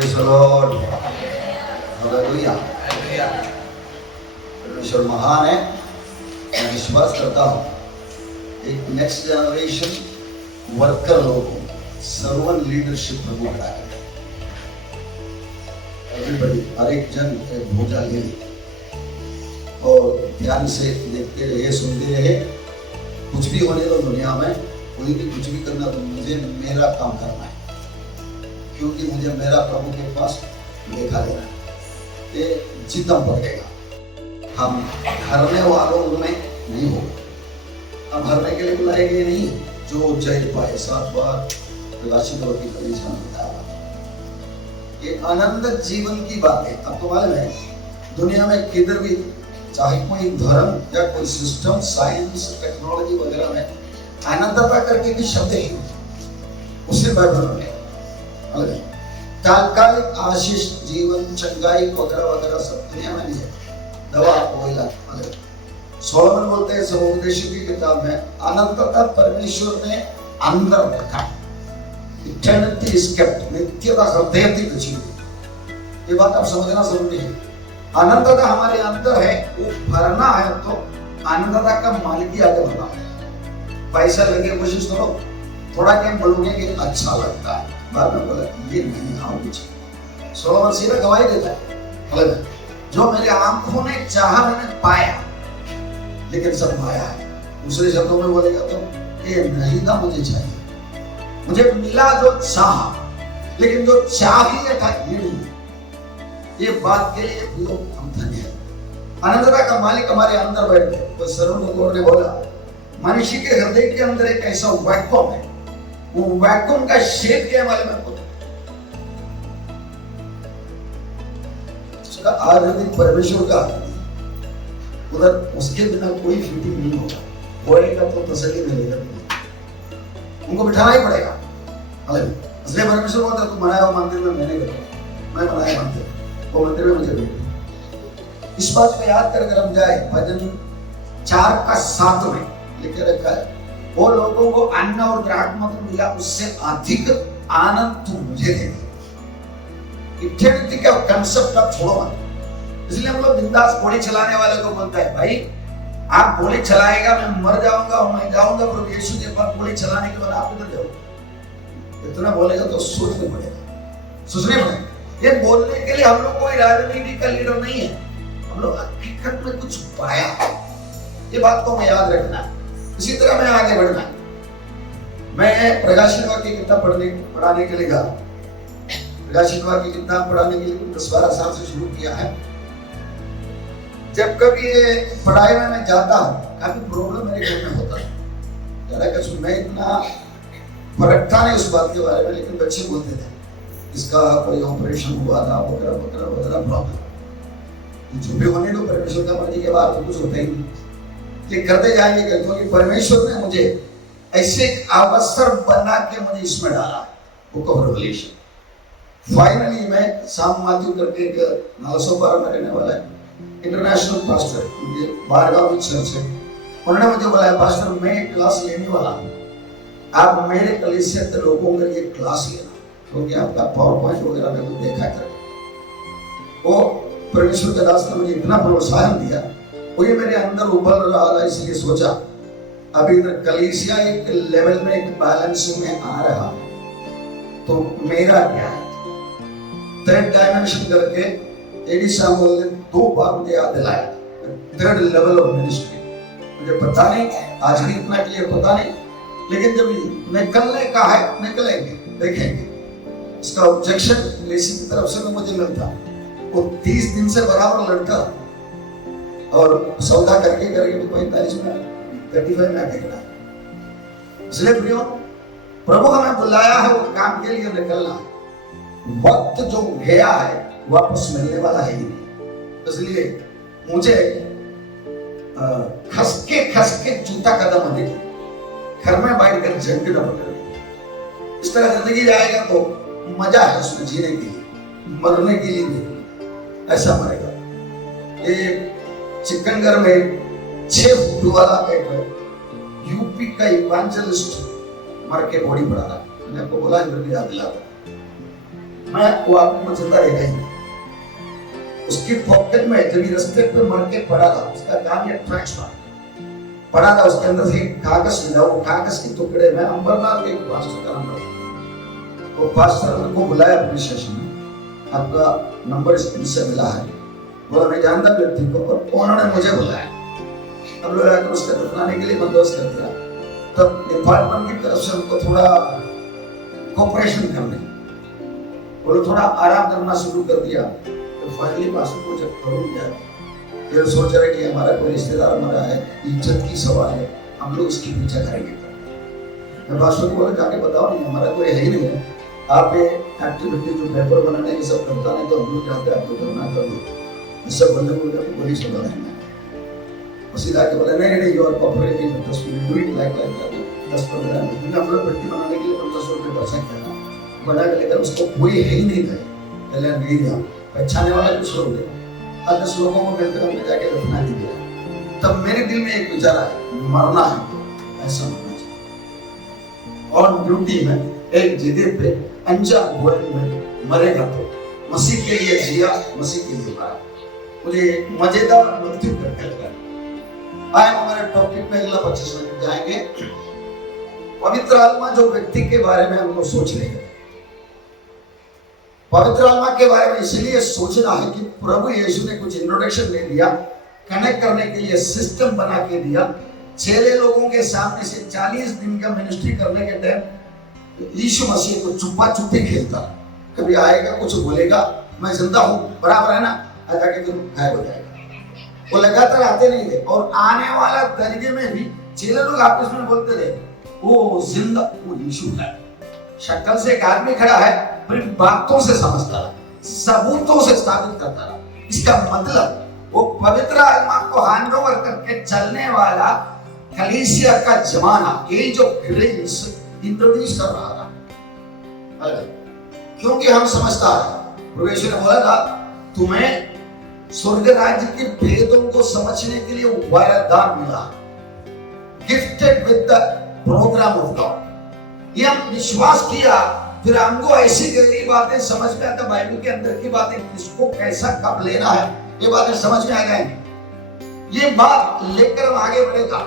Praise the Lord, hallelujah. परमेश्वर महान है। मैं विश्वास करता हूँ एक नेक्स्ट जनरेशन वर्कर लोगों सर्वन लीडरशिप प्रभु बनाएगा। एवरीबॉडी, हर एक जन एक भोजा ले ले और ध्यान से देखते रहे, सुनते रहे। कुछ भी होने दो दुनिया में, कोई भी कुछ भी करना, तो मुझे मेरा काम करना है, क्योंकि मुझे मेरा प्रभु के पास लेखा देना है। ये जिद्दम पड़ेगा। हम हरने वालों में नहीं हो। अब हरने के लिए बुलाए गए नहीं, जो जय पाए 7 बार प्रकाशितों की कलीसिया में बताया। ये आनंद जीवन की बात है। अब तो मालूम है दुनिया में किधर भी, चाहे कोई धर्म या कोई सिस्टम, साइंस, टेक्नोलॉजी वगैरह में आनंदता करके भी शब्द ही उसे बाइबल में तात्कालिक आशीष, जीवन, चंगाई वगैरह वगैरह सब दुनिया में नहीं है। दवा कोयला सोलोमन बोलते हैं समुपदेशों की किताब में, अनंतता परमेश्वर ने अंदर रखा। इटर्निटी इज केप्ट, नित्यता हृदय की बची हुई। ये बात आप समझना जरूरी है। अनंतता हमारे अंदर है, वो भरना है तो अनंतता का मालिक आगे बढ़ना है। पैसा लगे कोशिश करो, थोड़ा टाइम बोलोगे कि अच्छा लगता है, बाद में बोला ये नहीं हाँ मुझे। सोलोमन सीधा गवाही देता है, जो मेरे आंखों ने चाहा मैंने पाया, लेकिन सब माया है। दूसरे शब्दों में बोलेगा तो ये नहीं था मुझे चाहिए, मुझे मिला जो चाहा, लेकिन जो चाहिए था ये नहीं। ये बात के लिए लोग हम धन्य हैं। अनंतता का मालिक हमारे अंदर बैठ गए। तो सर्वज्ञ ने बोला मनुष्य के हृदय के अंदर एक ऐसा वैक्यूम है, वो वैक्यूम का शेप क्या वाले में बोला उसका आदमी परमेश्वर का उधर, उसके बिना कोई फिटिंग नहीं होगा। होएगा तो तसल्ली मिलेगा, उनको बिठाना ही पड़ेगा। इसलिए परमेश्वर बोलता तुम बनाया हो मंदिर में, मैंने कहा मैं बनाया मंदिर, वो मंदिर में मुझे भेजो। इस बात को याद कर हम जाए, भजन 4:7 में लिखे रखा है, वो लोगों को अन्न और द्राक्षमधु तो मिला, उससे अधिक आनंद तू मुझे दे। इटर्निटी का कांसेप्ट आप छोड़ो मत। इसलिए हम लोग बिंदास घोड़ी चलाने वाले को बोलता है, भाई आप घोड़ी चलाएगा, मैं मर जाऊंगा और मैं जाऊंगा प्रभु यीशु के पास, घोड़ी चलाने के बाद आप किधर जाओगे? इतना बोलेगा तो सोचने पड़ेगा, सोचने पड़ेगा। ये बोलने के लिए हम लोग कोई राजनीति का लीडर नहीं है, हम लोग हकीकत में कुछ पाया। ये बात को मैं याद रखना, इसी तरह मैं आगे बढ़ना। मैं प्रकाशित वाक्य की किताब पढ़ाने के लिए गया। प्रकाशित वाक्य की किताब पढ़ाने के लिए 10-12 साल से शुरू किया है। जब कभी ये पढ़ाई में मैं जाता हूँ, काफी प्रॉब्लम मेरे घर में होता है। मैं इतना फर्क था नहीं उस बात के बारे में, लेकिन बच्चे बोलते थे इसका कोई ऑपरेशन हुआ था वगैरह वगैरह वगैरह प्रॉब्लम। जो भी होने दो, परमेश्वर का मर्जी के बाद तो कुछ होता ही नहीं। ये करते जाएंगे, क्योंकि परमेश्वर ने मुझे ऐसे अवसर बना के मुझे इसमें डाला। Book of revelation. फाइनली मैं साम माथ्यू करके एक 912 में रहने वाला है इंटरनेशनल पास्टर, मुझे बारगांव चर्च है, उन्होंने मुझे बोला पास्टर मैं एक क्लास लेने वाला हूँ, आप मेरे कलीसिया के लोगों के लिए क्लास लेना, क्योंकि आपका पावर पॉइंट वगैरह में कुछ देखा कर। वो परमेश्वर के दास ने मुझे इतना प्रोत्साहन दिया, वो ये मेरे अंदर उबल रहा था। इसलिए सोचा अभी इधर कलीसिया एक लेवल में, एक बैलेंस में आ रहा, तो मेरा क्या है, थर्ड डायमेंशन करके एडी सामुएल ने 2 बार मुझे याद दिलाया, थर्ड लेवल ऑफ मिनिस्ट्री। मुझे पता नहीं, आज भी इतना क्लियर पता नहीं, लेकिन जब निकलने का है निकलेंगे, देखेंगे। इसका ऑब्जेक्शन लेसी की तरफ से मुझे मिलता, वो 30 दिन से बराबर लड़का और सौदा करके 45 में 35 में देखना। इसलिए प्रियो, प्रभु हमें बुलाया है, वो काम के लिए निकलना है। वक्त जो गया है वापस मिलने वाला है ही नहीं। इसलिए मुझे खस के जूता कदम अधिक, घर में बैठकर झंडे न पकड़े। इस तरह जिंदगी जाएगा तो मजा है उसमें जीने के लिए, मरने के लिए नहीं। ऐसा मरेगा। ये चिकनगर में 6 फुट वाला एक यूपी का इवांजलिस्ट मर के बॉडी पड़ा था। मैंने आपको बोला, याद दिलाता मैं वो आपको जिंदा देखा ही। उसकी पॉकेट में जब ये रास्ते पे मर के पड़ा था, उसका काम ये ट्रैक्स था, पड़ा था, उसके अंदर से कागज मिला, वो कागज के टुकड़े में अंबरनाथ के पास्टर का नंबर था। वो पास्टर को बुलाया पुलिस स्टेशन में, आपका नंबर इससे मिला है, बोला मैं जानता व्यक्ति को, और उन्होंने मुझे बुलाया। अब लोग आकर उसका दफनाने के लिए बंदोबस्त कर दिया। तब डिपार्टमेंट की तरफ से उनको थोड़ा कोऑपरेशन करने, वो लोग थोड़ा आराम करना शुरू कर दिया। तो फाइनली पास्टर को जब खबर किया, ये सोच रहे कि हमारा कोई रिश्तेदार मरा है, इज्जत की सवाल है, हम लोग इसकी पीछा करेंगे। मैं पास्टर को बोला जाके बताओ, नहीं हमारा कोई है ही नहीं है, आप ये एक्टिविटी जो पेपर बनाने की सब करता नहीं, तो हम लोग चाहते हैं आपको करना कर दो। सब बंदे बोल रहे तो पुलिस वाला है, उसी लाके बोला नहीं नहीं, और cooperating with us, we do it like 10-15 minute हम लोग पेटी बनाने के लिए 1500 रुपये कर सकते हैं ना, बना के लेकर उसको कोई है ही नहीं था, पहले नहीं दिया, पहचाने वाला कुछ लोग थे, 10 लोगों को मिलकर हमने जाके दफना दिया। तब मेरे दिल में एक विचार आया, मरना है तो ऐसा होना चाहिए, और ड्यूटी में एक जगह पे अनजान गोयल में मरेगा तो मसीह के लिए जिया, मसीह के लिए मरा, मुझे मजेदार मृत्यु करके लगा। आए हमारे टॉपिक में अगला 25 मिनट जाएंगे। पवित्र आत्मा जो व्यक्ति के बारे में हम लोग सोच रहे हैं, पवित्र आत्मा के बारे में इसलिए सोचना है कि प्रभु यीशु ने कुछ इंट्रोडक्शन दे दिया, कनेक्ट करने के लिए सिस्टम बना के दिया। चेले लोगों के सामने से 40 दिन का मिनिस्ट्री करने के टाइम यीशु मसीह को छुपा छुपी खेलता, कभी आएगा कुछ बोलेगा मैं जिंदा हूं, बराबर है ना, आजा के गायब हो जाएगा। वो लगातार आते नहीं थे, और आने वाला तरीके में भी चेले लोग आपस में बोलते थे वो जिंदा, वो यीशु है। शक्ल से एक आदमी खड़ा है, पर बातों से समझता रहा, सबूतों से साबित करता रहा। इसका मतलब वो पवित्र आत्मा को हैंड ओवर करके चलने वाला कलीसिया का जमाना, ये जो ग्रेस इंट्रोड्यूस कर रहा था, क्योंकि हम समझता है प्रभु ने बोला था तुम्हें स्वर्ग राज्य के भेदों को समझने के लिए वरदान मिला, gifted with the programme of God. ये हम विश्वास किया, फिर हमको ऐसी गहरी बातें समझ में आता, बाइबल के अंदर की बातें किसको कैसा कब लेना है, ये बातें समझ में आ जाएंगी। ये बात लेकर हम आगे बढ़ेगा,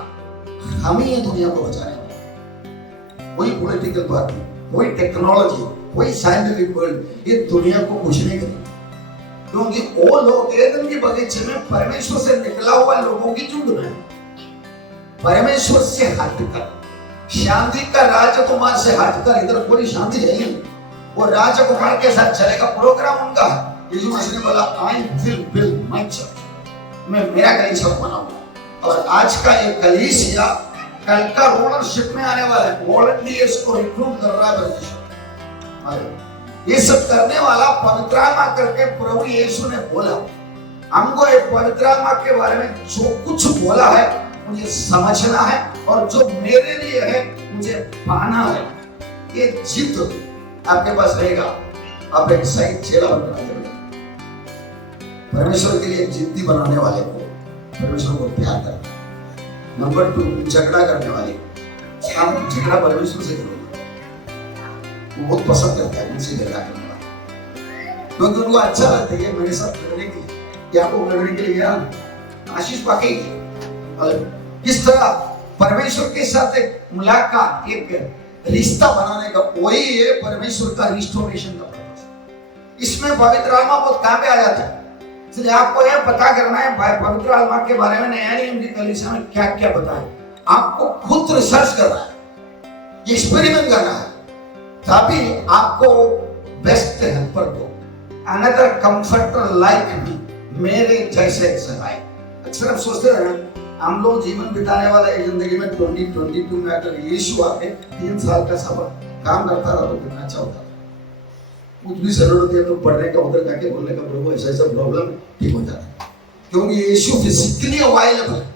हम ही ये दुनिया को बचाने वाले। कोई पॉलिटिकल पार्टी, कोई टेक्नोलॉजी, कोई साइंटिफिक वर्ल्ड ये दुनिया को कुछ नहीं करेगी, क्योंकि वो लोग एदन के बगीचे में परमेश्वर से निकला हुआ लोगों की झुंड में, परमेश्वर से हटकर, शांति का राजकुमार से हटकर, इधर कोई शांति है ही नहीं, वो राजकुमार के साथ चलेगा, प्रोग्राम उनका है। यीशु मसीह ने बोला I will build my church, मैं मेरा कलीसिया बनाऊंगा। और आज का ये कलीसिया कल का रूलरशिप में आने वाला है, वॉलंटियर्स को रिक्रूट कर रहा है परमेश्वर। ये सब करने वाला पवित्र आत्मा करके प्रभु यीशु ने बोला। हमको ये पवित्र आत्मा के बारे में जो कुछ बोला है मुझे समझना है, और जो मेरे लिए है मुझे पाना है। ये जिद आपके पास रहेगा, आप एक सही चेला बनना चाहिए। परमेश्वर के लिए जिद्दी बनाने वाले को परमेश्वर को प्यार करना। नंबर 2, झगड़ा करने वाले, हम झगड़ा परमेश्वर से करोगे, वो बहुत पसंद करता है उनसे झगड़ा करने वाला, क्योंकि उनको अच्छा लगता है मेरे साथ लड़ने के लिए, या आपको लड़ने के लिए यार आशीष पाके। किस तरह परमेश्वर के साथ एक मुलाकात, एक रिश्ता बनाने का, वही है परमेश्वर का रिस्टोरेशन का पर्पस। इसमें पवित्र आत्मा बहुत काम पे आ जाता है। इसलिए आपको यह पता करना है पवित्र आत्मा के बारे में नया नियम की कलीसिया में क्या क्या बताए, आपको खुद रिसर्च करना है, एक्सपेरिमेंट करना है, तभी आपको बेस्ट हेल्पर को, अनदर कंफर्टर लाइक मी, मेरे जैसे सहाय। अक्सर आप सोचते हैं हम लोग जीवन बिताने वाले जिंदगी में 2022 में अगर यीशु आके 3 साल का सफर काम करता रहा तो कितना अच्छा होता। कुछ भी जरूरत होती है तो पढ़ने का, उधर जाके बोलने का, प्रभु ऐसा ऐसा प्रॉब्लम ठीक हो जाता है, क्योंकि यीशु फिजिकली अवेलेबल है।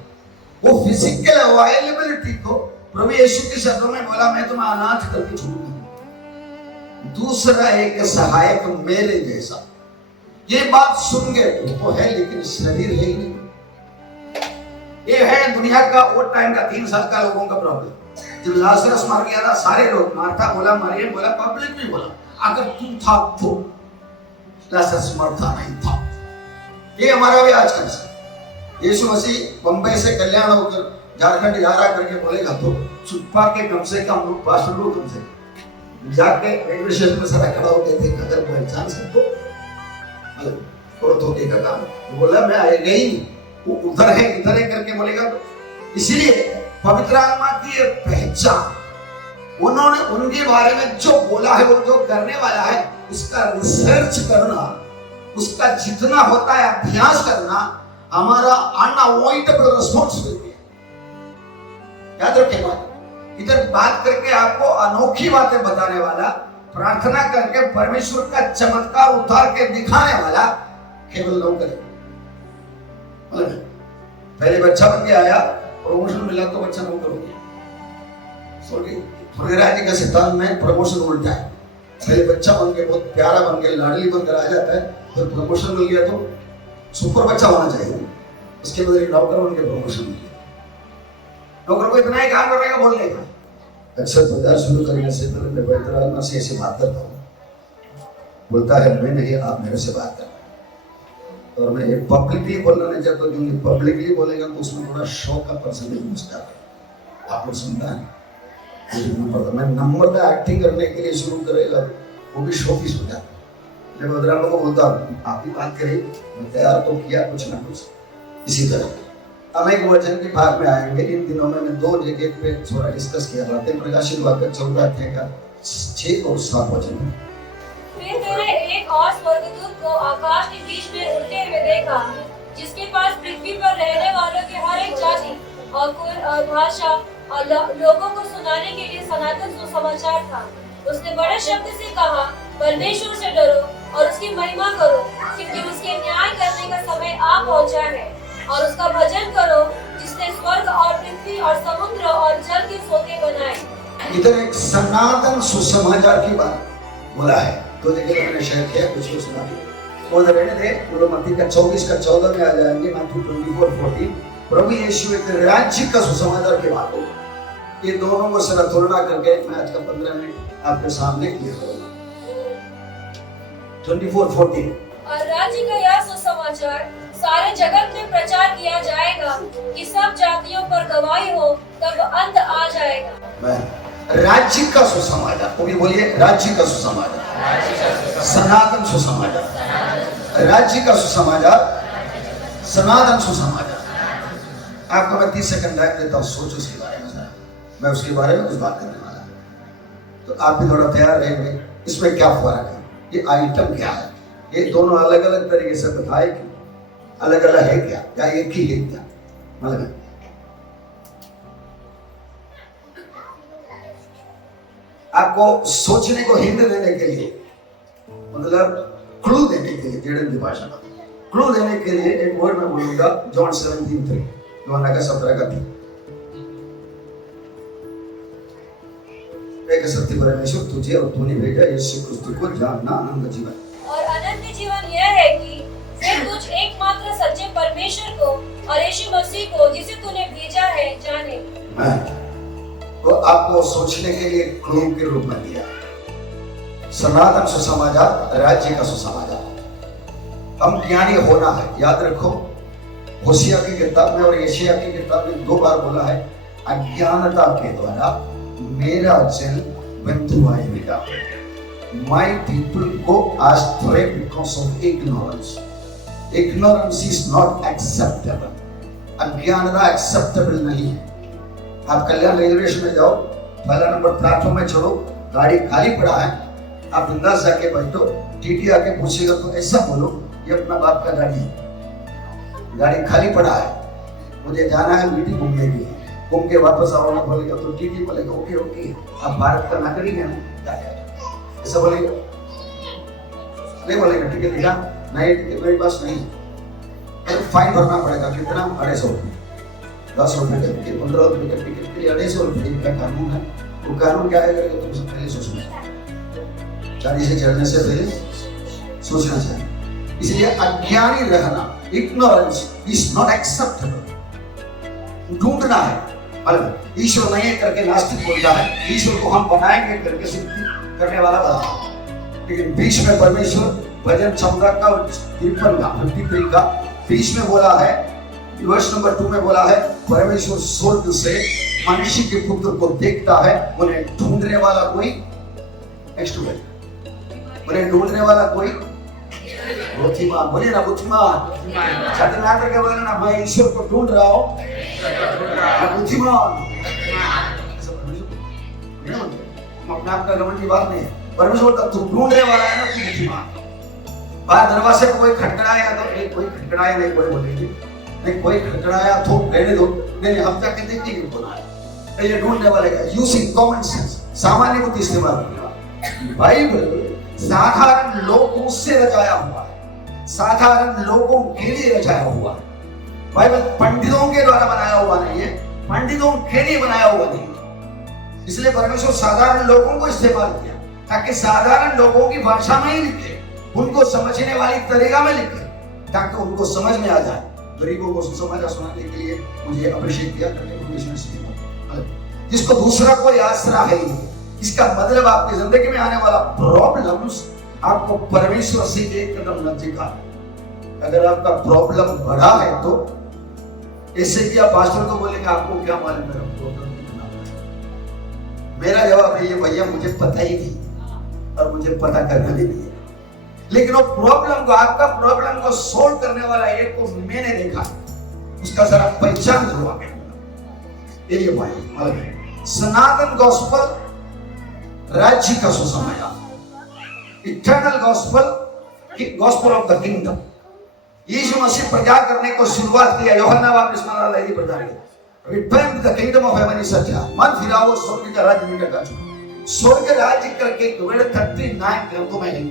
वो फिजिकल अवेलेबिलिटी को प्रभु यीशु के शब्दों में बोला मैं तुम्हें अनाथ करके छोड़ूंगा। दूसरा एक सहायक मेरे जैसा। ये बात सुन गए, वो है लेकिन शरीर है ही नहीं। ये है दुनिया का वो टाइम का 3 साल का लोगों का प्रॉब्लम। जब लाजरस मर गया था, सारे लोग, मार्था बोला, मरियम बोला, पब्लिक भी बोला, अगर तू था तो ऐसा समर्था नहीं था। ये हमारा भी आज का यीशु मसीह बंबई से कल्याण होकर झारखंड जा रहा करके बोलेगा तो छुपा के कम से कम लोग पास लोग कम से जाके रेलवे स्टेशन में सारा खड़ा होते थे, अगर बाई चांस है तो धोखे का काम। वो बोला मैं आएगा ही नहीं, वो उधर है इधर है करके बोलेगा। तो इसीलिए पवित्र आत्मा की पहचान, उन्होंने उनके बारे में जो बोला है, वो जो करने वाला है, उसका रिसर्च करना, उसका जितना होता है अभ्यास करना हमारा अनअवॉइडेबल रिस्पॉन्सिबिलिटी है। याद रखिए, इधर बात करके आपको अनोखी बातें बताने वाला, प्रार्थना करके परमेश्वर का चमत्कार उतार के दिखाने वाला केवल नौकर है। पहले बच्चा बन के आया, प्रमोशन मिला तो बच्चा नौकर हो गया। स्वर्गराज का सिद्धांत में प्रमोशन उल्टा है। पहले बच्चा बन के बहुत प्यारा बन के लाडली बनकर आ जाता है, फिर प्रमोशन मिल गया तो सुपर बच्चा होना चाहिए, उसके बदले नौकर बन के प्रमोशन मिल गया। नौकर को इतना ही काम करने का बोलने का। अक्सर बाजार शुरू करने से पहले मैं पवित्र आत्मा से ऐसे बात करता हूँ, बोलता है मैं नहीं, आप मेरे से बात करना। और मैं ये पब्लिकली बोलना नहीं चाहता, क्योंकि पब्लिकली बोलेगा तो उसमें थोड़ा शो का परसेंटेज घुस जाता है। आपको सुनता है मैं नंबर का एक्टिंग करने के लिए शुरू करेगा, वो भी शो पीस हो जाता है। जब अदराम को बोलता आप ही बात करें, मैं तैयार तो किया कुछ ना कुछ। इसी तरह हम एक वचन के भाग में आएंगे। इन दिनों में मैं 2 जगह पे थोड़ा डिस्कस किया, बातें प्रकाशित वाक्य 14 अध्याय का 6 और 7 वचन। फिर मैंने एक और स्वर्गदूत को आकाश के बीच में उड़ते हुए देखा, जिसके पास पृथ्वी पर रहने वालों के हर एक जाति और कुल और भाषा और लोगों को सुनाने के लिए सनातन सुसमाचार था। उसने बड़े शब्द से कहा, परमेश्वर से डरो और उसकी महिमा करो, क्योंकि उसके न्याय करने का समय आ पहुंचा है। और उसका भजन करो, जिसने स्वर्ग और पृथ्वी और समुद्र और जल के सोते बनाए। इधर एक सनातन सुसमाचार की बात बोला है, तो देखिए मैंने शेयर किया, कुछ को सुना दिया। वो रहने दे, पूरा मत्ती का 24 का 14 में आ जाएंगे, मैथ्यू 24:14। प्रभु यीशु एक राज्य का सुसमाचार की बात होगी। ये दोनों को सर तुलना करके मैं आज का 15 मिनट आपके सामने किया करूंगा। 24:14। और राज्य का यह सुसमाचार सारे जगत में प्रचार किया जाएगा कि सब जातियों पर गवाही हो, तब अंत आ जाएगा। राज्य का सुसमाचार, वो भी बोलिए, राज्य का सुसमाचार, सनातन सुसमाचार, राज्य का सुसमाचार, सनातन सुसमाचार। आपको मैं 30 सेकंड टाइम देता हूँ, सोचो उसके बारे में। मैं उसके बारे में कुछ बात करने वाला हूँ, तो आप भी थोड़ा तैयार रहेंगे। इसमें क्या फर्क है, ये आइटम क्या है, ये दोनों अलग अलग तरीके से बताए कि अलग अलग है क्या, या एक ही है क्या? मतलब आपको सोचने को हिंट देने के लिए, मतलब क्लू देने के लिए, जेडन की भाषा में क्लू देने के लिए एक वर्ड में बोलूंगा, जॉन 17:3, यूहन्ना का 17 का 3। एक सत्य परमेश्वर तुझे और तूने भेजा यीशु क्रिस्त को जानना अनंत जीवन। और अनंत जीवन यह है कि फिर तुझ एकमात्र सच्चे परमेश्वर को और यीशु मसीह को, जिसे तूने भेजा है, जाने। तो आपको सोचने के लिए क्लू के रूप में दिया, सनातन सुसमाचार, राज्य का सुसमाचार। हम ज्ञानी होना है, याद रखो। होशिया की किताब में और यशायाह की किताब में 2 बार बोला है, अज्ञानता के द्वारा मेरा जन बंधुआ होगा। My people go astray because of ignorance. Ignorance is not acceptable. अज्ञानता acceptable नहीं है। आप कल्याण रेलवे स्टेशन में जाओ, पहला नंबर प्लेटफॉर्म में चढ़ो, गाड़ी खाली पड़ा है, आप बिंदास जाके बैठो, टीटी आके पूछेगा तो ऐसा बोलो, ये अपना बाप का गाड़ी है, गाड़ी खाली पड़ा है, मुझे जाना है मीटिंग घूमने के लिए, घूम के वापस आओ ना बोलेगा तो टीटी बोलेगा ओके ओके, आप भारत का नागरिक हैं, ऐसा बोलेगा? नहीं बोलेगा। टिकट दिखा? नहीं, टिकट मेरे पास नहीं। फाइन भरना पड़ेगा, कितना? 250 रुपये, 10 रुपये का टिकट, 15 रुपये का टिकट के लिए 250 रुपये का कानून है। वो कानून क्या है तुम सब पहले सोचना चाहिए, गाड़ी से चढ़ने से पहले सोचना चाहिए। इसलिए अज्ञानी रहना, इग्नोरेंस इज नॉट एक्सेप्टेबल। ढूंढना है, मतलब ईश्वर नहीं है करके नास्तिक बोलता है, ईश्वर को हम बनाएंगे करके सिद्धि करने वाला बना, लेकिन बीच में परमेश्वर भजन 14 का और 53 का 53 का 20 में बोला है, वर्ष नंबर 2 में बोला है, परमेश्वर स्वर्ग से मनुष्य के पुत्र को देखता है, उन्हें ढूंढने वाला कोई, नेक्स्ट वर्ड, उन्हें ढूंढने वाला कोई बुद्धिमान, बोलिए ना बुद्धिमान, छाती में आकर के बोले ना, मैं ईश्वर को ढूंढ रहा हूँ, मैं बुद्धिमान। अपने आप का घमंड की बात नहीं है, परमेश्वर बोलता तू ढूंढने वाला है ना, तू बुद्धिमान। बाहर दरवाजे को कोई खटखटाया तो नहीं, कोई खटखटाया नहीं, कोई बोलेगी नहीं, कोई खटखटाया तो कहने दो, नहीं हम जाके देखते हैं बोला है, ये ढूंढने वाले का यूजिंग कॉमन सेंस, सामान्य बुद्धि इस्तेमाल करना। बाइबल साधारण लोगों से रचाया हुआ है, साधारण लोगों के लिए रचाया हुआ है। बाइबल पंडितों के द्वारा बनाया हुआ नहीं है, पंडितों के लिए बनाया हुआ नहीं है। इसलिए परमेश्वर साधारण लोगों को इस्तेमाल किया ताकि साधारण लोगों की भाषा में ही लिखे, उनको समझने वाली तरीका में लिखे, ताकि उनको समझ में आ जाए। गरीबों को सुसमाचार सुनाने के लिए मुझे अप्रिशिएट किया जिसको दूसरा कोई आसरा है ही, इसका मतलब आपकी जिंदगी में आने वाला प्रॉब्लम्स आपको परमेश्वर से एक कदम नजदीक आ। अगर आपका प्रॉब्लम बड़ा है तो ऐसे कि आप पास्टर को बोलेंगे आपको क्या मालूम मेरा प्रॉब्लम, मेरा जवाब है ये भैया मुझे पता ही नहीं और मुझे पता करना भी नहीं है, लेकिन वो प्रॉब्लम को, आपका प्रॉब्लम को सोल्व करने वाला एक को मैंने देखा, उसका जरा पहचान हुआ ये भाई। सनातन गॉस्पेल राज्य का सुसमाचार, eternal gospel, gospel of the kingdom. Yeshu Masih प्रचार करने को शुरुआत किया, यूहन्ना बपतिस्मा लेने प्रचार किया, repent the kingdom of heaven is such, मन फिराओ स्वर्ग का राज्य में का स्वर्ग राज्य करके 39 ग्रंथों में नहीं,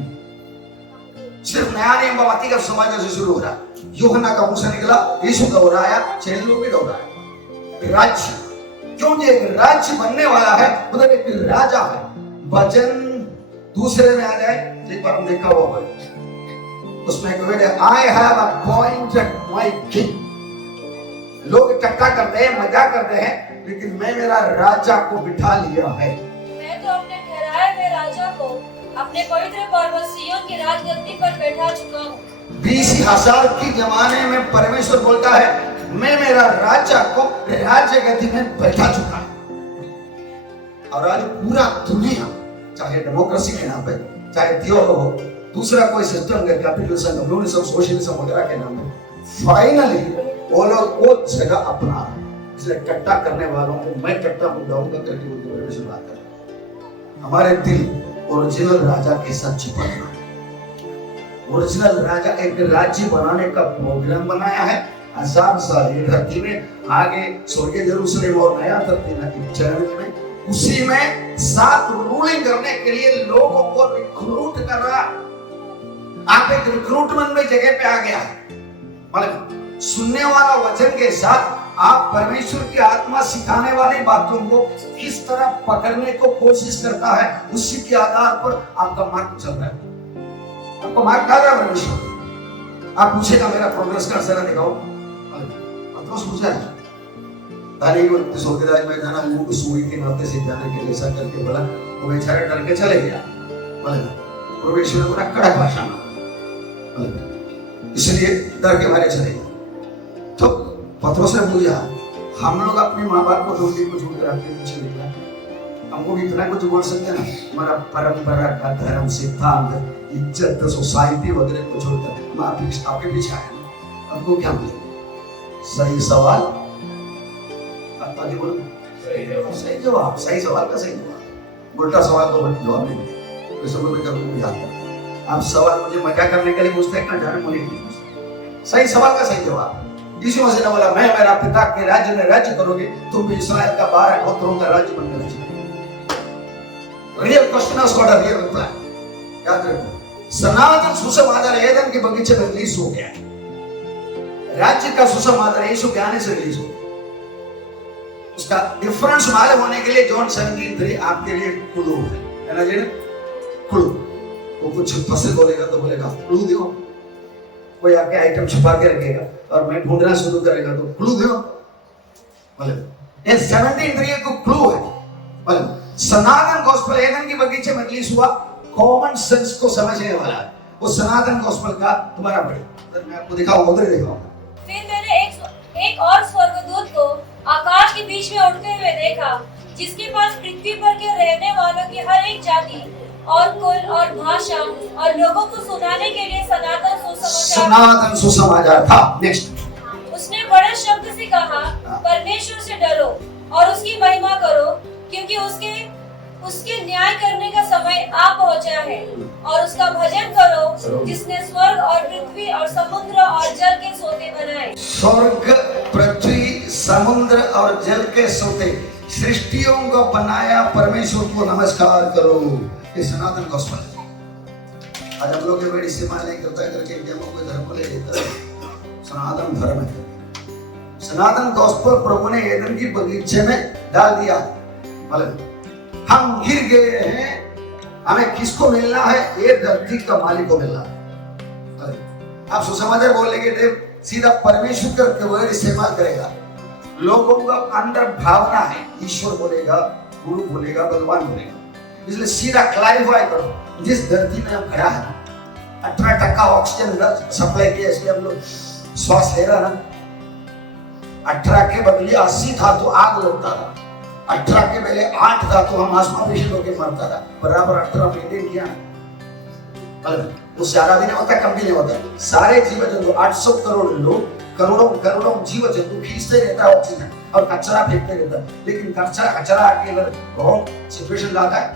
सिर्फ नया नियम बाती का समाचार से शुरू हो रहा, यूहन्ना का मुंह से निकला, यीशु दोहराया, चेलों भी दोहराया। राज्य, क्योंकि एक राज्य बनने वाला है, मतलब एक राजा है। वचन दूसरे में आ जाए, एक बार हम देखा हुआ उसमें एक वर्ड है, I have appointed my king. लोग इकट्ठा करते हैं, मजाक करते हैं, लेकिन मैं मेरा राजा को बिठा लिया है। मैं तो अपने ठहराए हुए राजा को अपने पवित्र पर्वत सिय्योन की राजगद्दी पर बैठा चुका हूँ। 20,000 की जमाने में परमेश्वर बोलता है, मैं मेरा राजा को राज्य गद्दी में बैठा चुका हूँ। और आज पूरा दुनिया, चाहे डेमोक्रेसी के नाम पे, चाहे थियो हो, दूसरा कोई सिस्टम का कैपिटलिज्म, कम्युनिज्म, सोशलिज्म वगैरह के नाम पे, फाइनली वो लोग वो जगह अपना, इसलिए इकट्ठा करने वालों को मैं इकट्ठा बुलाऊंगा करके वो परमेश्वर बात कर। हमारे दिल ओरिजिनल राजा के साथ चिपक रहा है। ओरिजिनल राजा एक राज्य बनाने का प्रोग्राम बनाया है 1000 साल ये धरती में, आगे स्वर्गीय यरूशलेम और नया धरती के चरण में, उसी में साथ रूलिंग करने के लिए लोगों को रिक्रूट कर रहा। आप एक रिक्रूटमेंट में जगह पे आ गया, मतलब सुनने वाला वचन के साथ आप परमेश्वर की आत्मा सिखाने वाली बातों को किस तरह पकड़ने को कोशिश करता है, उसी के आधार पर आपका मार्ग चल रहा है। आपको मार्ग डाल रहा है परमेश्वर। आप पूछेगा मेरा प्रोग्रेस कार्ड जरा दिखाओ, पत्रोस पूछा है दानी को स्वर्गराज में जाना, मुंह सुई के नाते से जाने के लिए ऐसा करके बोला, वो बेचारा डर के चले गया। परमेश्वर ने बोला कड़क भाषा में, इसलिए डर के मारे चले गए। तो पत्रोस ने पूछा, हम लोग अपने माँ बाप को धोखे को छोड़कर आपके पीछे निकला, हमको भी इतना कुछ बोल सकते हैं ना, हमारा परंपरा का धर्म सिद्धांत इज्जत सोसाइटी वगैरह को छोड़कर हम आपके पीछे आए, हमको क्या मिलेगा? सही सवाल, आप आगे बोलो। सही जवाब, सही सवाल का सही जवाब। उल्टा सवाल तो जवाब नहीं है, तो सब लोग कभी जाता। आप सवाल मुझे मजा करने के लिए पूछते हैं ना, जाने मुझे नहीं पूछते। सही सवाल का सही जवाब। यीशु मसीह ने बोला, मैं मेरा पिता के राज्य में राज्य करोगे, तुम भी इस्राएल का 12 गोत्रों का राज्य बनकर राज्य। रियल क्वेश्चन है, उसका रियल रिप्लाई याद रखो। सनातन सुसमाचार एदन के बगीचे में रिलीज हो गया, राज्य का सुसमाचार यीशु के आने से रिलीज हो गया। उसका डिफरेंस मालूम होने के लिए जॉन 17:3 आपके लिए क्लू है ना जी, क्लू। वो कुछ पसंद बोलेगा तो बोलेगा क्लू दो, कोई आके आइटम छुपा के रखेगा और मैं ढूंढना शुरू करेगा तो क्लू दो। ये 17:3 को क्लू है। सनातन गॉस्पेल एदन के बगीचे में रिलीज हुआ, कॉमन सेंस को समझने वाला है। वो सनातन गॉस्पेल का तुम्हारा पढ़े, तो मैं आपको दिखाऊंगा, उधर ही दिखाऊंगा। फिर मैंने एक और स्वर्गदूत को आकाश के बीच में उड़ते हुए देखा, जिसके पास पृथ्वी पर के रहने वालों की हर एक जाति और कुल और भाषा और लोगों को सुनाने के लिए सनातन सुसमाचार था। नेक्स्ट, उसने बड़े शब्द से कहा, परमेश्वर से डरो और उसकी महिमा करो, क्योंकि उसके न्याय करने का समय आ पहुंचा है, और उसका भजन करो जिसने स्वर्ग और पृथ्वी और समुद्र और जल के सोते बनाए। स्वर्ग, पृथ्वी, समुद्र और जल के सोते सृष्टियों को बनाया परमेश्वर को नमस्कार करो। ये सनातन गॉस्पेल है। आज हम लोग बड़ी इस्तेमाल नहीं करता करके इंडिया में कोई धर्म ले लेता है, सनातन धर्म है। सनातन गॉस्पेल प्रभु ने एदन की बगीचे में डाल दिया। मतलब हम गिर गए हैं, हमें किसको मिलना है? ये धरती का मालिक को मिलना है। आप सुसमाचार बोलेंगे सीधा परमेश्वर का वर्ड इस्तेमाल करेगा। लोगों का अंदर भावना है, ईश्वर बोलेगा, गुरु बोलेगा, भगवान बोलेगा, इसलिए सीधा क्लैरिफाई करो। जिस धरती में हम खड़ा है 18% ऑक्सीजन सप्लाई किया, इसलिए हम लोग श्वास ले रहा ना। 18 के बदले 80 था तो आग लगता था, 18 के पहले 8 था तो हम आसमा पेशेंट होकर मरता था। बराबर 18 मेंटेन किया, उससे ज्यादा भी नहीं होता, कम भी नहीं होता। सारे जीव जंतु 800 करोड़ लोग, करोड़ों जीव जंतु खींचते रहता है ऑक्सीजन और कचरा फेंकते रहता है, लेकिन कचरा अकेले रॉन्ग सिचुएशन लाता है,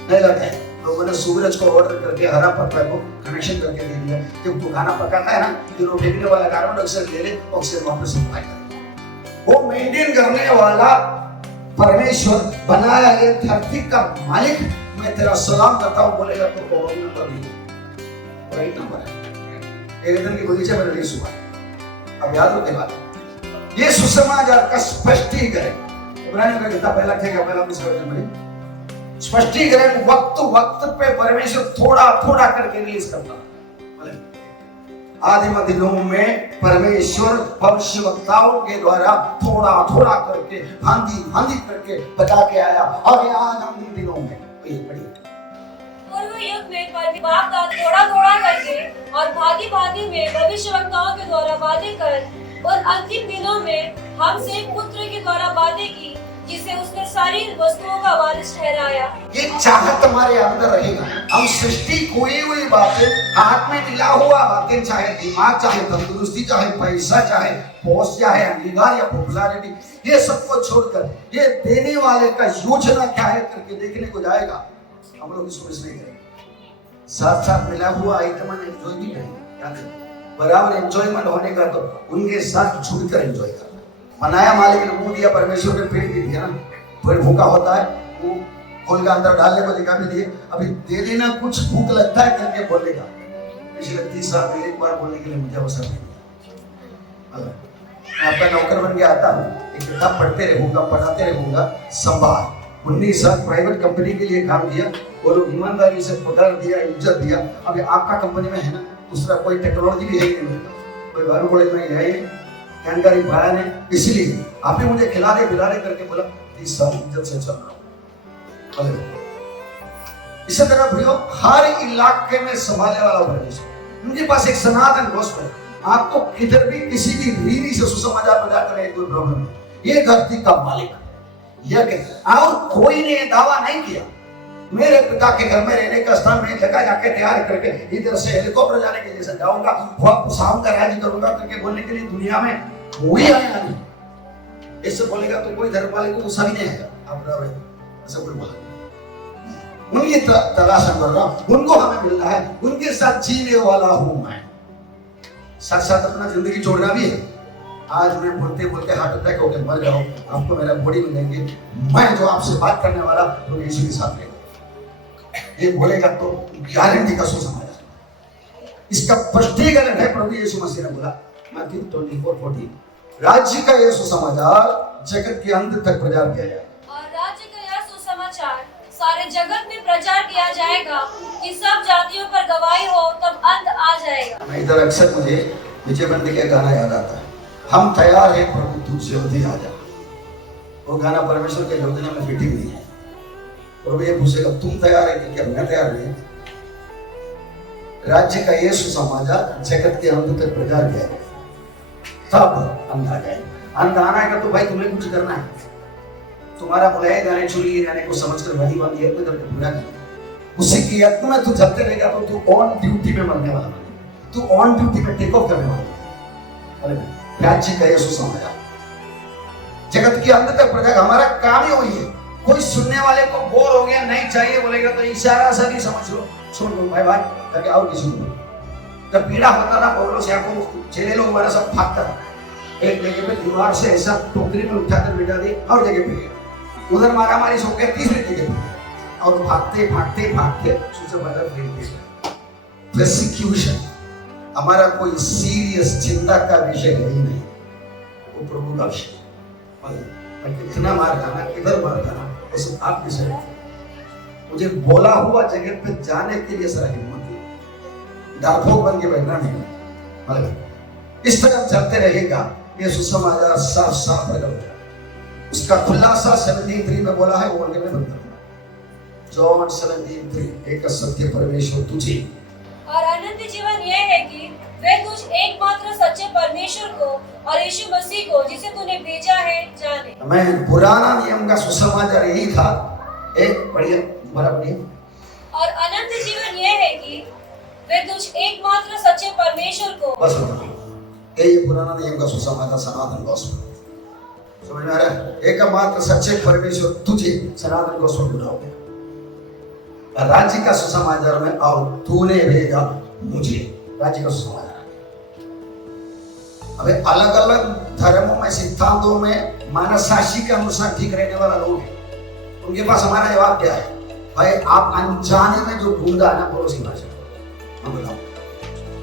नहीं लाता है। लोगों ने सूरज को ऑर्डर करके हरा पत्ता को कनेक्शन करके दे दिया। जब तू खाना पकाता है ना, जो फेंकने वाला कार्बन डाइऑक्साइड ले ले, ऑक्सीजन वापस सप्लाई करे। वो मेंटेन करने वाला परमेश्वर बनाया ये धरती का मालिक, मैं तेरा सलाम करता हूँ बोलेगा तो कौन नंबर नहीं, राइट नंबर है। एक दिन की बगीचे में रिलीज हुआ, अब याद रखने बात, ये सुसमाचार का स्पष्टीकरण इब्रानियों का किताब पहला अध्याय का पहला दूसरा वचन में स्पष्टीकरण वक्त पे परमेश्वर थोड़ा करके रिलीज करता है। आदिम दिनों में परमेश्वर भविष्यवक्ताओं के द्वारा थोड़ा करके भांति करके बता के आया, और आज हम इन दिनों में पूर्व युग में बाप दादा थोड़ा करके और भांति में भविष्यवक्ताओं के द्वारा बातें कर, और अंतिम दिनों में हमसे पुत्र के द्वारा बातें की, जिसे उसने सारी वस्तुओं का वारिस ठहराया। ये चाहत हमारे अंदर रहेगा। हम सृष्टि खोई हुई बातें, हाथ में मिला हुआ बातें, चाहे दिमाग, चाहे तंदुरुस्ती, चाहे पैसा, चाहे पोस्ट, चाहे अंगीकार या पॉपुलैरिटी, ये सबको छोड़कर ये देने वाले का योजना क्या है करके देखने को जाएगा। हम लोग इसको मिस नहीं करेंगे। साथ मिला हुआ आइटम एंजॉय भी करेंगे, बराबर एंजॉयमेंट होने का तो उनके साथ छुड़कर एंजॉय करना। मनाया मालिक ने मुंह दिया, परमेश्वर ने पेट भी दिया ना, पेट भूखा होता है, वो खोल का अंदर डालने को दिखा भी दिए, अभी दे देना, कुछ भूख लगता है करके बोलेगा। पिछले 30 साल में एक बार बोलने के लिए मुझे अवसर नहीं मिला। मैं आपका नौकर बन के आता हूँ, एक किताब पढ़ते रहूंगा, पढ़ाते रहूंगा, संभाल। 19 साल प्राइवेट कंपनी के लिए काम किया, वो लोग ईमानदारी से पगार दिया, इज्जत दिया। अभी आपका कंपनी में है ना, दूसरा कोई टेक्नोलॉजी भी है ही नहीं, कोई बारू कॉलेज में है ही जानकारी पाया नहीं, इसलिए आपने मुझे खिलाने पिलाने करके बोला 30 साल इज्जत से चल रहा हूँ। इसी तरह भैया हर इलाके में संभालने वाला परमेश्वर, उनके पास एक सनातन गॉस्पेल। आपको किधर भी किसी भी रीति से सुसमाचार प्रचार करने कोई प्रॉब्लम नहीं। ये धरती का मालिक और कोई ने दावा नहीं किया मेरे पिता के घर में रहने का स्थान में जगह जाके तैयार करके इधर से हेलीकॉप्टर जाने के जैसे जाऊंगा, शाम का राज्य करूंगा करके बोलने के लिए दुनिया में कोई आया नहीं। इससे बोलेगा तो कोई धर्म वाले को गुस्सा भी नहीं आएगा। आप ऐसा कोई बोला उनकी तलाश कर रहा, उनको हमें मिलना है, उनके साथ जीने वाला हूं मैं। साथ साथ अपना जिंदगी छोड़ना भी है। आज मैं बोलते बोलते हार्ट अटैक होकर मर जाऊं, आपको मेरा बॉडी मिलेंगे, मैं जो आपसे बात करने वाला वो यीशु के साथ रहेगा। ये बोलेगा तो गारंटी का सुसमाचार। इसका स्पष्टीकरण है प्रभु यीशु मसीह ने बोला मत्ती 24:14, राज्य का यह सुसमाचार जगत के अंत तक प्रचार किया जाए, और राज्य का यह सुसमाचार सारे जगत में प्रचार किया जाएगा कि सब जातियों पर गवाही हो, तब अंत आ जाएगा। मैं इधर अक्सर मुझे विजय बंदी का गाना याद आता है, हम तैयार हैं प्रभु तू जल्दी आ जा। वो गाना परमेश्वर के योजना में फिटिंग नहीं है। प्रभु ये पूछेगा तुम तैयार है क्या? मैं तैयार नहीं। राज्य का ये सुसमाचार जगत के अंत तक प्रचार किया गया, तब अंत आ जाए। अंत आना है तो भाई तुम्हें कुछ करना है। तुम्हारा बुलाए जाने चुनिए जाने को समझकर भली बात यत्न करके पूरा किया, उसी की यत्न में तू चलते रहेगा तो तू ऑन ड्यूटी में मरने वाला नहीं, तू ऑन ड्यूटी में टेक ऑफ करने वाला है। राज्य का ये सुसमाचार जगत के अंत तक प्रचार, हमारा काम ही वही है। कोई सुनने वाले को बोर हो गया नहीं चाहिए बोलेगा तो इशारा से भी समझ लो, छोड़ दो भाई भाई करके आओ किसी को। जब पीड़ा होता था पौलुस को चेले लोग हमारा सब भागता था, एक जगह पे दीवार से ऐसा टोकरी में उठाकर बिठा दी और जगह पे गया, उधर मारा मारी सो गया, तीसरी जगह पे और भागते भागते भागते सुसमाचार फैलते। प्रोसिक्यूशन हमारा कोई सीरियस चिंता का विषय है ही नहीं, वो प्रभु का विषय। कितना मार खाना, किधर मार खाना, ऐसे आप विषय। मुझे बोला हुआ जगह पे जाने के लिए सारा हिम्मत है, डारफोक बन के बैठना नहीं। मतलब इस तरह चलते रहेगा, ये सुसमाचार साफ साफ प्रकट होगा। उसका खुलासा 17:3 में बोला है, वो में बंद करूंगा। जॉन 17:3, एक सत्य परमेश्वर तुझे और अनंत जीवन यह है कि वे तुझ एकमात्र सच्चे परमेश्वर को और यीशु मसीह को जिसे तूने भेजा है जाने। मैं पुराना नियम का सुसमाचार यही था, एक बढ़िया बराबर। और अनंत जीवन यह है कि वे तुझ एकमात्र सच्चे परमेश्वर को, बस ये पुराना नियम का सुसमाचार सनातन गॉस्पेल, समझ में आ रहा है? एकमात्र सच्चे परमेश्वर तुझे, सनातन गॉस्पेल बुलाओगे। राज्य का सुसमाचार में और तूने भेजा मुझे, राज्य का सुसमाचार। अबे अलग अलग धर्मों में, सिद्धांतों में मानसाक्षी के अनुसार ठीक रहने वाला लोग हैं, उनके पास हमारा जवाब क्या है? भाई आप अनजाने में जो ढूंढा है ना पड़ोसी भाषा,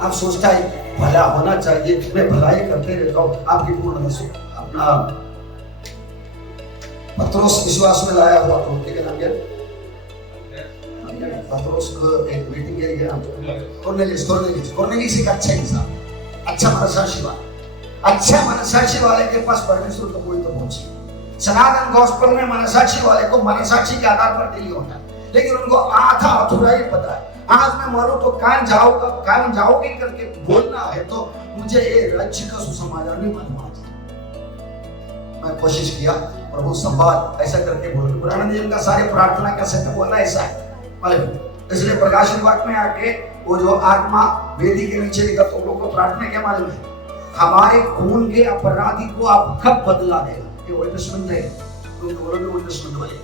आप सोचता है भला होना चाहिए, मैं भलाई करते रहता हूँ, आपकी पूर्ण अपना पत्रोस विश्वास में लाया हुआ तो क्या नाम क्या? पत्रोस को एक मीटिंग के लिए कोर्नेलियस एक अच्छा इंसान, अच्छा मनसाक्षी वाला, अच्छा मनसाक्षी वाले के पास परमेश्वर तो कोई तो पहुंचे। सनातन गॉस्पेल में मनसाक्षी वाले को मनसाक्षी के आधार पर दिली होता है, लेकिन उनको आधा अधूरा ही पता है। आज मैं मरूं तो कान जाओगे करके बोलना है तो मुझे ये राज्य का सुसमाचार भी मालूम है। मैं कोशिश किया प्रभु संवाद ऐसा करके बोल, पुराने नियम का सारे प्रार्थना का सेटअप वाला ऐसा है, इसलिए प्रकाशन वाक्य में आके वो जो आत्मा वेदी के नीचे निकल तो लोगों को प्रार्थना क्या मालूम है? हमारे खून के अपराधी को आप कब बदला देगा? ये ओल्ड टेस्टामेंट है, तो बोलोगे ओल्ड टेस्टामेंट वाले।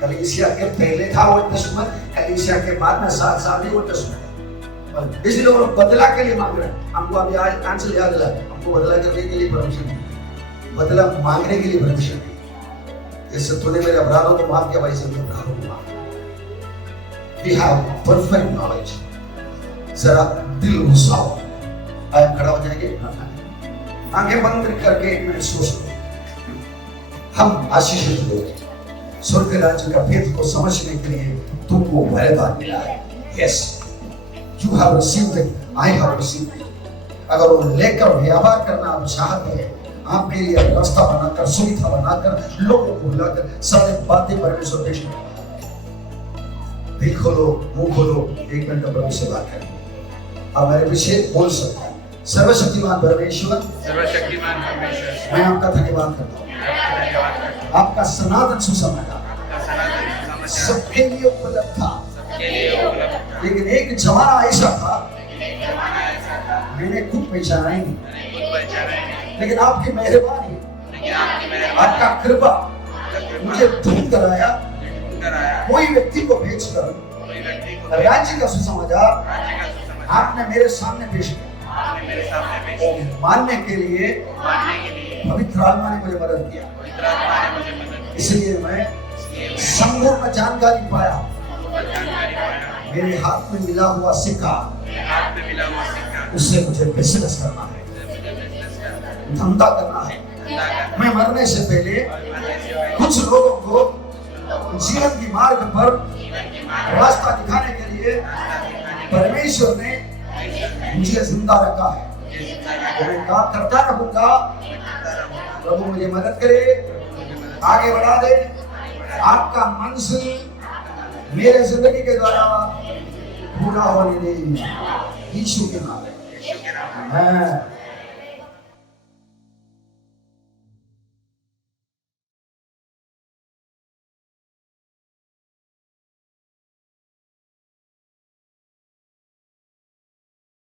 कलीसिया के पहले था ओल्ड टेस्टामेंट, कलीसिया के बाद में 7 साल में ओल्ड टेस्टामेंट। इसलिए वो बदला के लिए मांग रहे हैं। हमको अभी आज आंसर याद दिला, हमको बदला करने के लिए परमिशन नहीं, बदला मांगने के लिए परमिशन नहीं। जैसे तूने मेरे अपराधों को माफ किया, वैसे मेरे अपराधों को माफ। We have perfect knowledge। जरा दिल घुसाओ, आप खड़ा हो जाएंगे, आंखें बंद करके एक मिनट सोच लो। हम आशीषित लोग स्वर्ग राज्य का भेद को समझने के लिए तुमको वरदान मिला है। Yes, you have received it, I have received it। अगर वो लेकर व्यवहार करना आप चाहते हैं, आपके लिए रास्ता बनाकर, सुविधा बनाकर, लोगों को बुलाकर सारे बातें परमेश्वर पेश करें। दिल खोलो, मुंह खोलो, एक मिनट प्रभु से बात करें। आप मेरे पीछे बोल सकते हैं, सर्वशक्तिमान परमेश्वर, मैं आपका धन्यवाद करता हूँ। आपका सनातन सुसमाचार सबके लिए उपलब्ध था, लेकिन एक जमाना ऐसा था मैंने खुद पहचाना ही नहीं, लेकिन आपकी मेहरबानी, आपका कृपा मुझे ढूंढ कर आया, कोई व्यक्ति को भेजकर राज्य का सुसमाचार आपने मेरे सामने पेश किया। मानने के लिए पवित्र आत्मा ने मुझे मदद किया, इसलिए मैं संपूर्ण जानकारी पाया। मेरे हाथ में मिला हुआ सिक्का, उससे मुझे बिजनेस करना है, धंधा करना है। मैं मरने से पहले कुछ लोगों को जीवन की मार्ग पर रास्ता दिखाने के लिए परमेश्वर ने मुझे जिंदा रखा है। मैं काम करता रहूंगा, प्रभु मुझे मदद करे, आगे बढ़ा दे। आपका मंजिल मेरे जिंदगी के द्वारा पूरा होने नहीं, यीशु के नाम में। हाँ